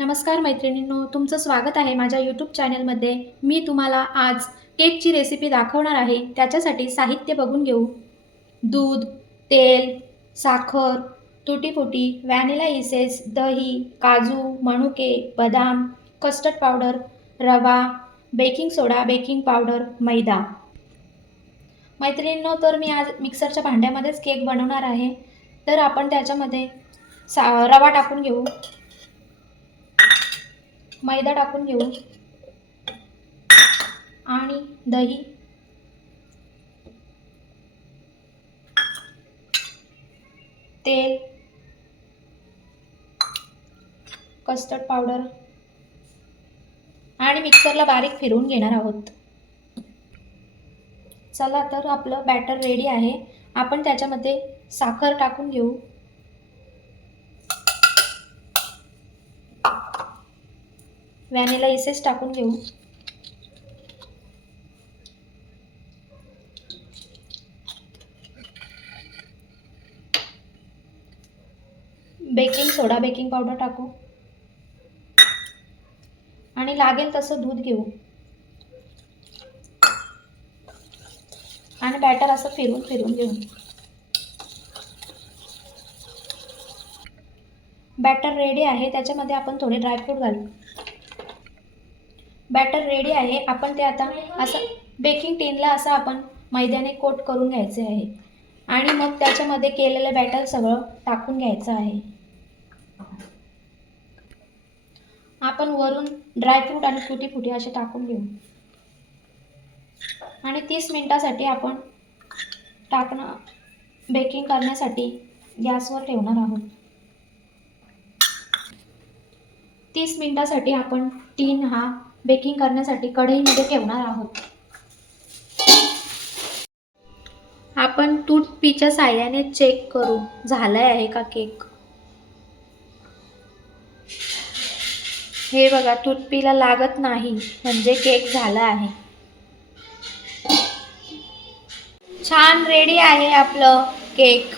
नमस्कार मैत्रिणींनो, तुमचं स्वागत आहे माझ्या यूट्यूब चॅनलमध्ये. मी तुम्हाला आज केकची रेसिपी दाखवणार आहे. त्याच्यासाठी साहित्य बघून घेऊ. दूध, तेल, साखर, तुटी फुटी, व्हॅनिला इसेन्स, दही, काजू, मनुके, बदाम, कस्टर्ड पावडर, रवा, बेकिंग सोडा, बेकिंग पावडर, मैदा. मैत्रिणींनो, तर मी आज मिक्सरच्या भांड्यामध्येच केक बनवणार आहे. तर आपण त्याच्यामध्ये रवा टाकून घेऊ, मैदा टाकून घेऊ आणि दही, तेल, कस्टर्ड पावडर आणि मिक्सरला बारीक फिरवून घेणार आहोत. चला तर आपलं बॅटर रेडी आहे. आपण त्याच्यामध्ये साखर टाकून घेऊ, व्हॅनिला इसेन्स टाकून घेऊ, बेकिंग सोडा, बेकिंग पावडर टाकू आणि लागेल तसं दूध घेऊ आणि बॅटर असं फिरवून फिरवून घेऊ. बॅटर रेडी आहे. त्याच्यामध्ये आपण थोडे ड्रायफ्रूट घालू. बॅटर रेडी आहे. आपण ते आता असं बेकिंग टिनला असं आपण मैद्याने कोट करून घ्यायचे आहे आणि मग त्याच्यामध्ये केलेलं बॅटर सगळं टाकून घ्यायचं आहे. आपण वरून ड्रायफ्रूट आणि तुटी फुटी असे टाकून घेऊ आणि 30 मिनिटासाठी आपण बेकिंग करण्यासाठी गॅसवर ठेवणार आहोत. 30 मिनिटासाठी आपण टीन हा बेकिंग करण्यासाठी कढईमध्ये ठेवणार आहोत. आपण टूथपिकच्या साहाय्याने चेक करू झालाय आहे का केक. हे बघा, टूथपिकला लागत नाही म्हणजे केक झाला आहे. छान रेडी आहे आपलं केक.